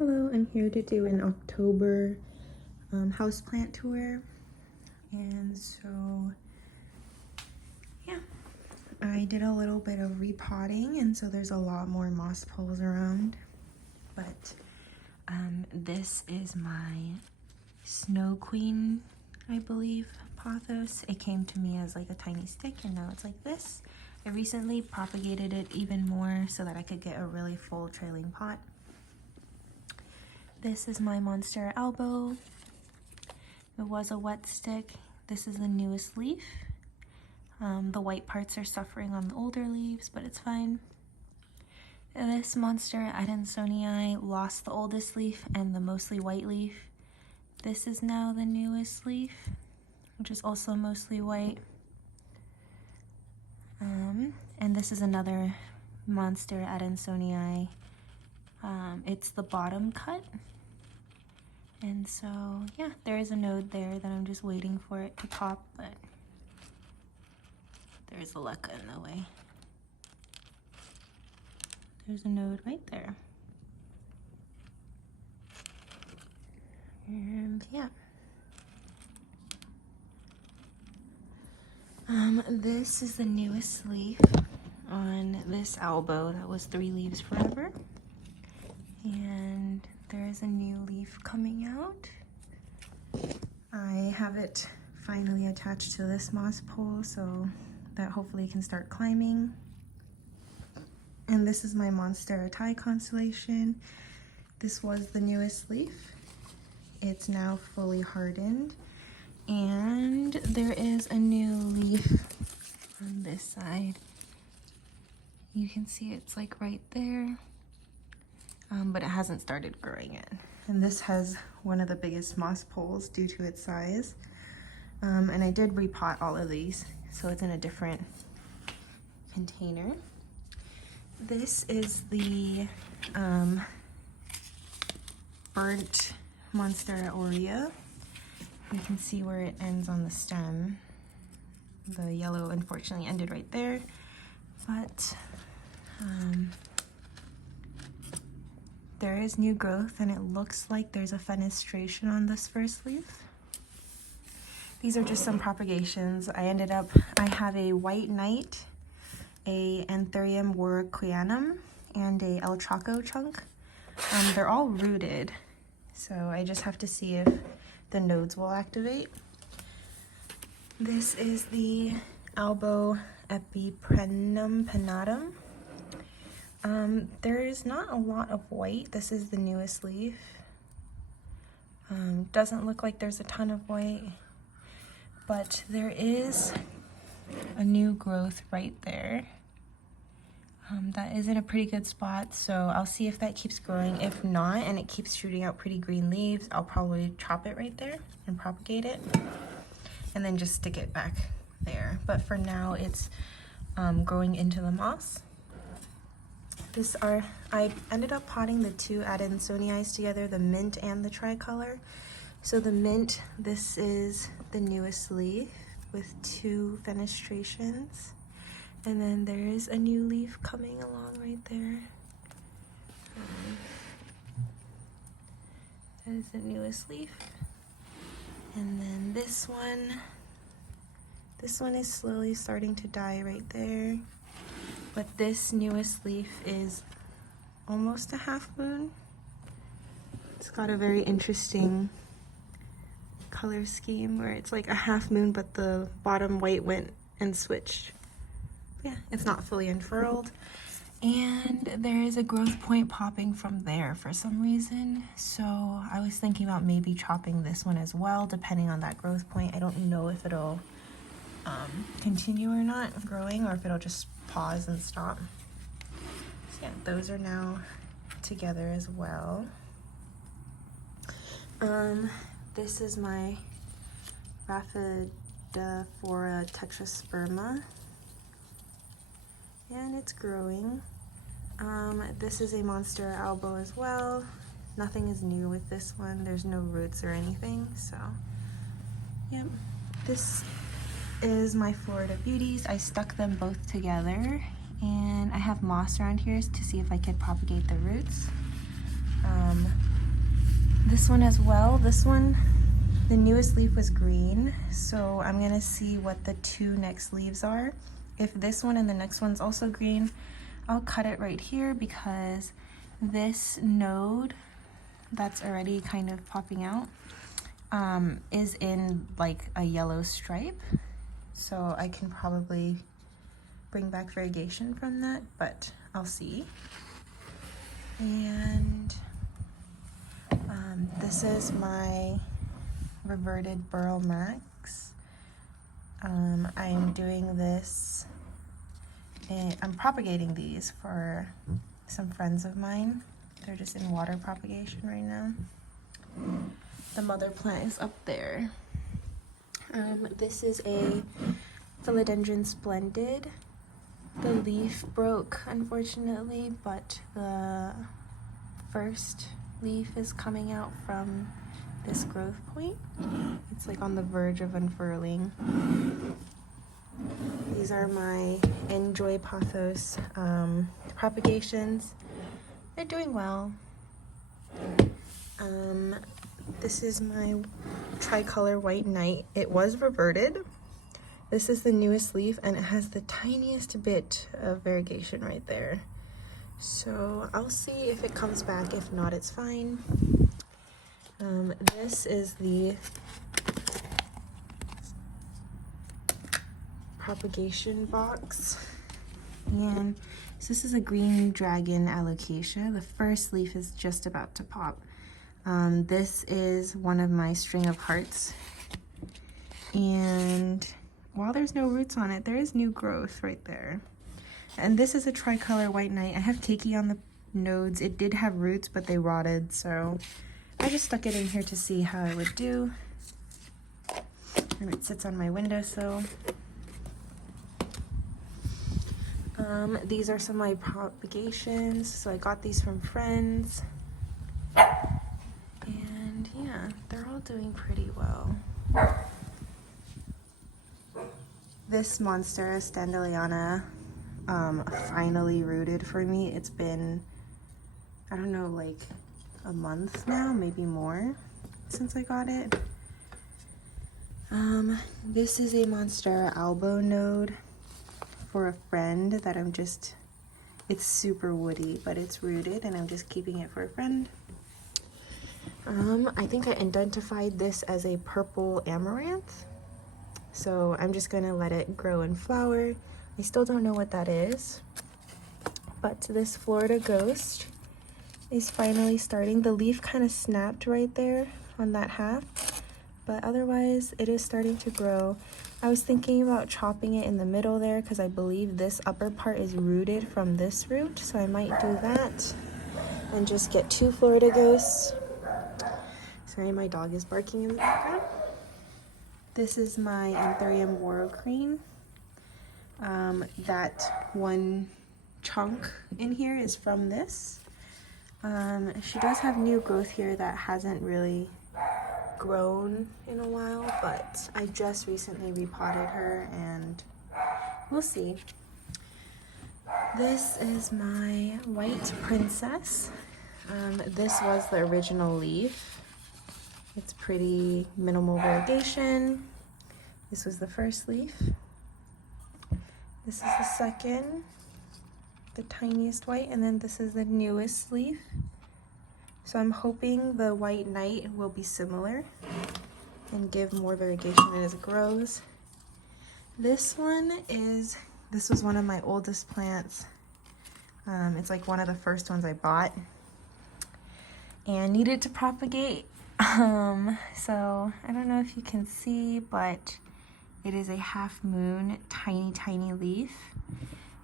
Hello, I'm here to do an October houseplant tour. And so, yeah, I did a little bit of repotting, and so there's a lot more moss poles around. But this is my Snow Queen, I believe, pothos. It came to me as like a tiny stick, and now it's like this. I recently propagated it even more so that I could get a really full trailing pot. This is my monster elbow. It was a wet stick. This is the newest leaf. The white parts are suffering on the older leaves, but it's fine. This monster Adansonii lost the oldest leaf and the mostly white leaf. This is now the newest leaf, which is also mostly white. And this is another monster Adansonii. It's the bottom cut. And so, yeah, there is a node there that I'm just waiting for it to pop, but there's a leca in the way. There's a node right there. And yeah. This is the newest leaf on this elbow that was 3 leaves forever. And there is a new leaf coming out. I have it finally attached to this moss pole so that hopefully it can start climbing. And this is my Monstera Thai constellation. This was the newest leaf. It's now fully hardened. And there is a new leaf on this side. You can see it's like right there. But it hasn't started growing yet. And this has one of the biggest moss poles due to its size. And I did repot all of these, so it's in a different container. This is the burnt Monstera aurea. You can see where it ends on the stem. The yellow unfortunately ended right there, but there is new growth, and it looks like there's a fenestration on this first leaf. These are just some propagations. I have a white knight, a Anthurium warwickwianum, and a El Chaco chunk. They're all rooted, so I just have to see if the nodes will activate. This is the Albo Epiprenum pennatum. There's not a lot of white. This is the newest leaf. Doesn't look like there's a ton of white, but there is a new growth right there. That is in a pretty good spot, so I'll see if that keeps growing. If not, and it keeps shooting out pretty green leaves, I'll probably chop it right there and propagate it, and then just stick it back there. But for now, it's growing into the moss. I ended up potting the 2 Adansonii together, the mint and the tricolor. So the mint, this is the newest leaf with 2 fenestrations. And then there is a new leaf coming along right there. That is the newest leaf. And then this one is slowly starting to die right there. But this newest leaf is almost a half moon. It's got a very interesting color scheme where it's like a half moon, but the bottom white went and switched. Yeah, it's not fully unfurled. And there is a growth point popping from there for some reason. So I was thinking about maybe chopping this one as well, depending on that growth point. I don't know if it'll continue or not growing, or if it'll just pause and stop. So yeah, those are now together as well. This is my Rhaphidophora tetrasperma, and it's growing. This is a monster elbow as well. Nothing is new with this one. There's no roots or anything, so yep. This is my Florida Beauties. I stuck them both together, and I have moss around here to see if I could propagate the roots. this one as well. This one, the newest leaf was green, so I'm gonna see what the two next leaves are. If this one and the next one's also green, I'll cut it right here because this node that's already kind of popping out is in like a yellow stripe. So I can probably bring back variegation from that, but I'll see. And this is my reverted Burl Max. I'm doing this, and I'm propagating these for some friends of mine. They're just in water propagation right now. The mother plant is up there. This is a Philodendron Splendid. The leaf broke, unfortunately, but the first leaf is coming out from this growth point. It's like on the verge of unfurling. These are my Enjoy Pothos propagations. They're doing well. This is my tricolor White Knight. It was reverted. This is the newest leaf, and it has the tiniest bit of variegation right there. So I'll see if it comes back. If not, it's fine. This is the propagation box, and so this is a green dragon alocasia. The first leaf is just about to pop. This is one of my string of hearts, and while there's no roots on it, there is new growth right there. And this is a tricolor White Knight. I have keiki on the nodes. It did have roots, but they rotted, so I just stuck it in here to see how it would do. And it sits on my windowsill. These are some of my propagations. So I got these from friends. And yeah, they're all doing pretty well. This Monstera Standaleyana finally rooted for me. It's been, I don't know, like a month now, maybe more, since I got it. This is a Monstera Albo node for a friend that it's super woody, but it's rooted, and I'm just keeping it for a friend. I think I identified this as a purple amaranth, so I'm just gonna let it grow and flower. I still don't know what that is, but this Florida Ghost is finally starting. The leaf kind of snapped right there on that half, but otherwise it is starting to grow. I was thinking about chopping it in the middle there because I believe this upper part is rooted from this root, so I might do that and just get 2 Florida Ghosts. Sorry, my dog is barking in the background. This is my Anthurium Warocrene. That one chunk in here is from this. She does have new growth here that hasn't really grown in a while, but I just recently repotted her, and we'll see. This is my White Princess. This was the original leaf. It's pretty minimal variegation. This was the first leaf. This is the second, the tiniest white, and then this is the newest leaf. So I'm hoping the White Knight will be similar and give more variegation as it grows. This was one of my oldest plants. It's like one of the first ones I bought and needed to propagate. So I don't know if you can see, but it is a half moon, tiny leaf.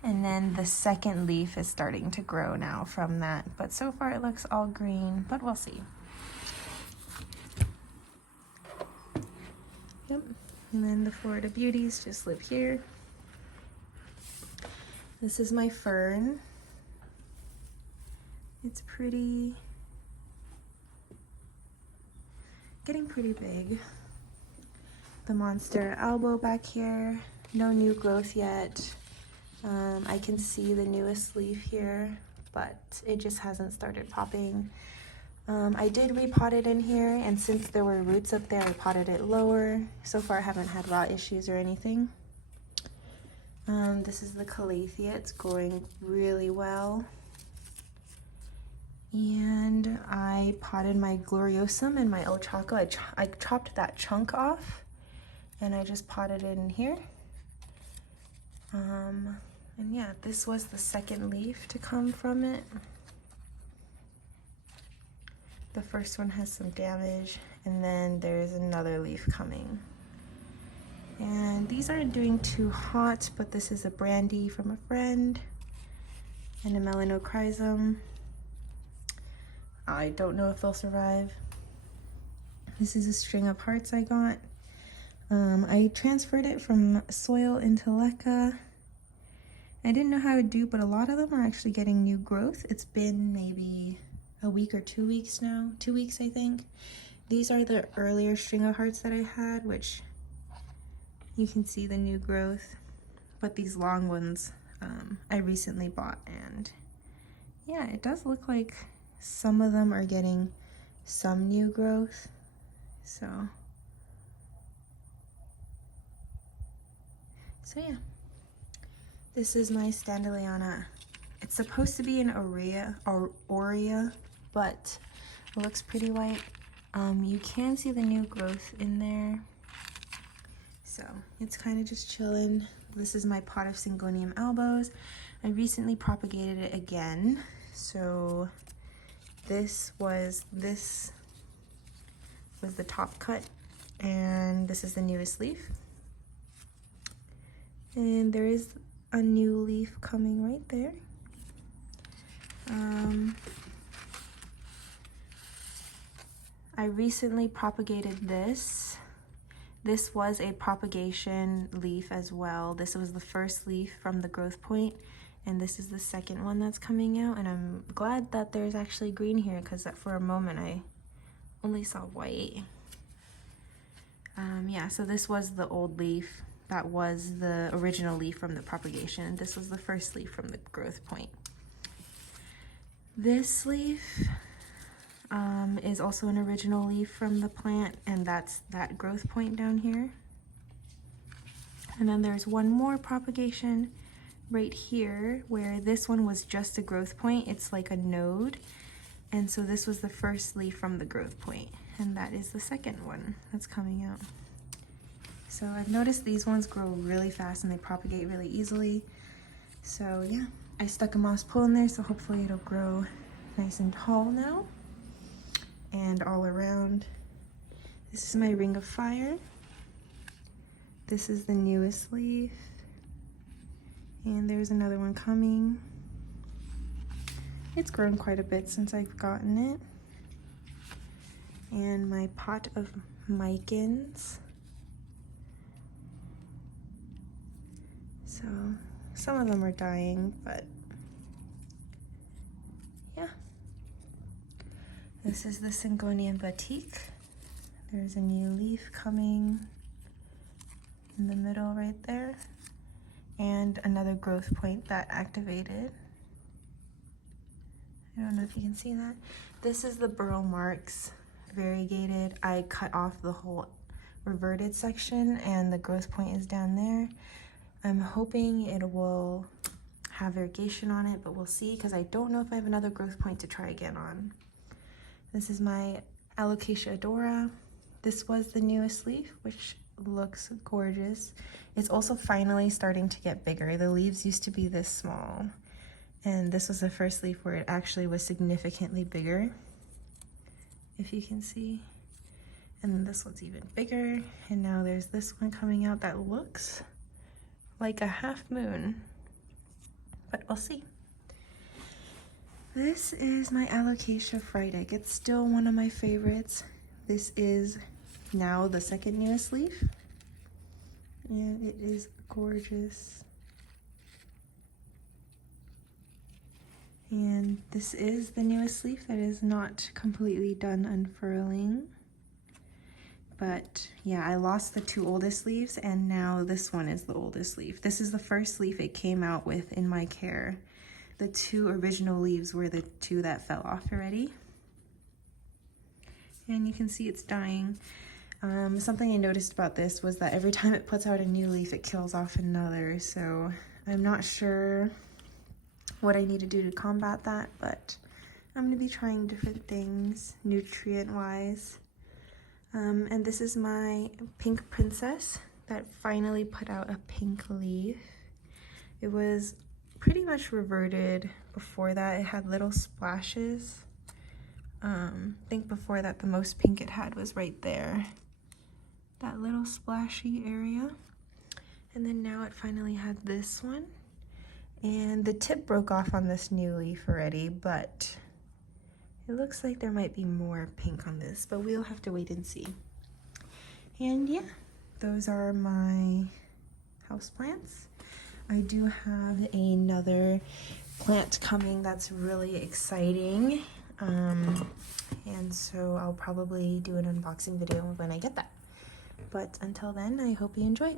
And then the second leaf is starting to grow now from that. But so far it looks all green, but we'll see. Yep. And then the Florida Beauties just live here. This is my fern. It's getting pretty big. The Monstera Albo back here. No new growth yet. I can see the newest leaf here, but it just hasn't started popping. I did repot it in here, and since there were roots up there, I potted it lower. So far I haven't had rot issues or anything. This is the calathea. It's growing really well. And I potted my gloriosum and my ochako. I chopped that chunk off and I just potted it in here. And yeah, this was the second leaf to come from it. The first one has some damage, and then there's another leaf coming. And these aren't doing too hot, but this is a brandy from a friend and a melanochrysum. I don't know if they'll survive. This is a string of hearts I got. I transferred it from soil into leca. I didn't know how it would do, but a lot of them are actually getting new growth. It's been maybe a week or 2 weeks now. 2 weeks, I think. These are the earlier string of hearts that I had, which you can see the new growth. But these long ones I recently bought, and yeah, it does look like some of them are getting some new growth. So yeah, this is my Standaleyana. It's supposed to be an aurea, but it looks pretty white. You can see the new growth in there. So it's kind of just chilling. This is my pot of Syngonium albos. I recently propagated it again. So this was the top cut, and this is the newest leaf. And there is a new leaf coming right there. I recently propagated this. This was a propagation leaf as well. This was the first leaf from the growth point, and this is the second one that's coming out. And I'm glad that there's actually green here, because for a moment I only saw white. Yeah, so this was the old leaf. That was the original leaf from the propagation. This was the first leaf from the growth point. This leaf is also an original leaf from the plant, and that's that growth point down here. And then there's one more propagation right here, where this one was just a growth point. It's like a node, and so this was the first leaf from the growth point, and that is the second one that's coming out. So I've noticed these ones grow really fast and they propagate really easily. So yeah, I stuck a moss pole in there, so hopefully it'll grow nice and tall now. And all around, this is my ring of fire. This is the newest leaf, and there's another one coming. It's grown quite a bit since I've gotten it. And my pot of micans. So some of them are dying, but yeah. This is the Syngonium batik. There's a new leaf coming in the middle right there, and another growth point that activated. I don't know if you can see that. This is the burl marks variegated. I cut off the whole reverted section, and the growth point is down there. I'm hoping it will have variegation on it, but we'll see, because I don't know if I have another growth point to try again on. This is my Alocasia odora. This was the newest leaf, which looks gorgeous. It's also finally starting to get bigger. The leaves used to be this small, and this was the first leaf where it actually was significantly bigger, if you can see. And then this one's even bigger, and now there's this one coming out that looks like a half moon, but we'll see. This is my Alocasia Freydig. It's still one of my favorites. This is now the second newest leaf, and it is gorgeous. And this is the newest leaf that is not completely done unfurling. But yeah, I lost the two oldest leaves, and now this one is the oldest leaf. This is the first leaf it came out with in my care. The two original leaves were the two that fell off already. and you can see it's dying. Something I noticed about this was that every time it puts out a new leaf, it kills off another. So I'm not sure what I need to do to combat that, but I'm going to be trying different things nutrient-wise. And this is my pink princess that finally put out a pink leaf. It was pretty much reverted before that. It had little splashes. I think before that the most pink it had was right there. That little splashy area. And then now it finally had this one. And the tip broke off on this new leaf already, but it looks like there might be more pink on this, but we'll have to wait and see. And yeah, those are my houseplants. I do have another plant coming that's really exciting. And so I'll probably do an unboxing video when I get that. But until then, I hope you enjoy.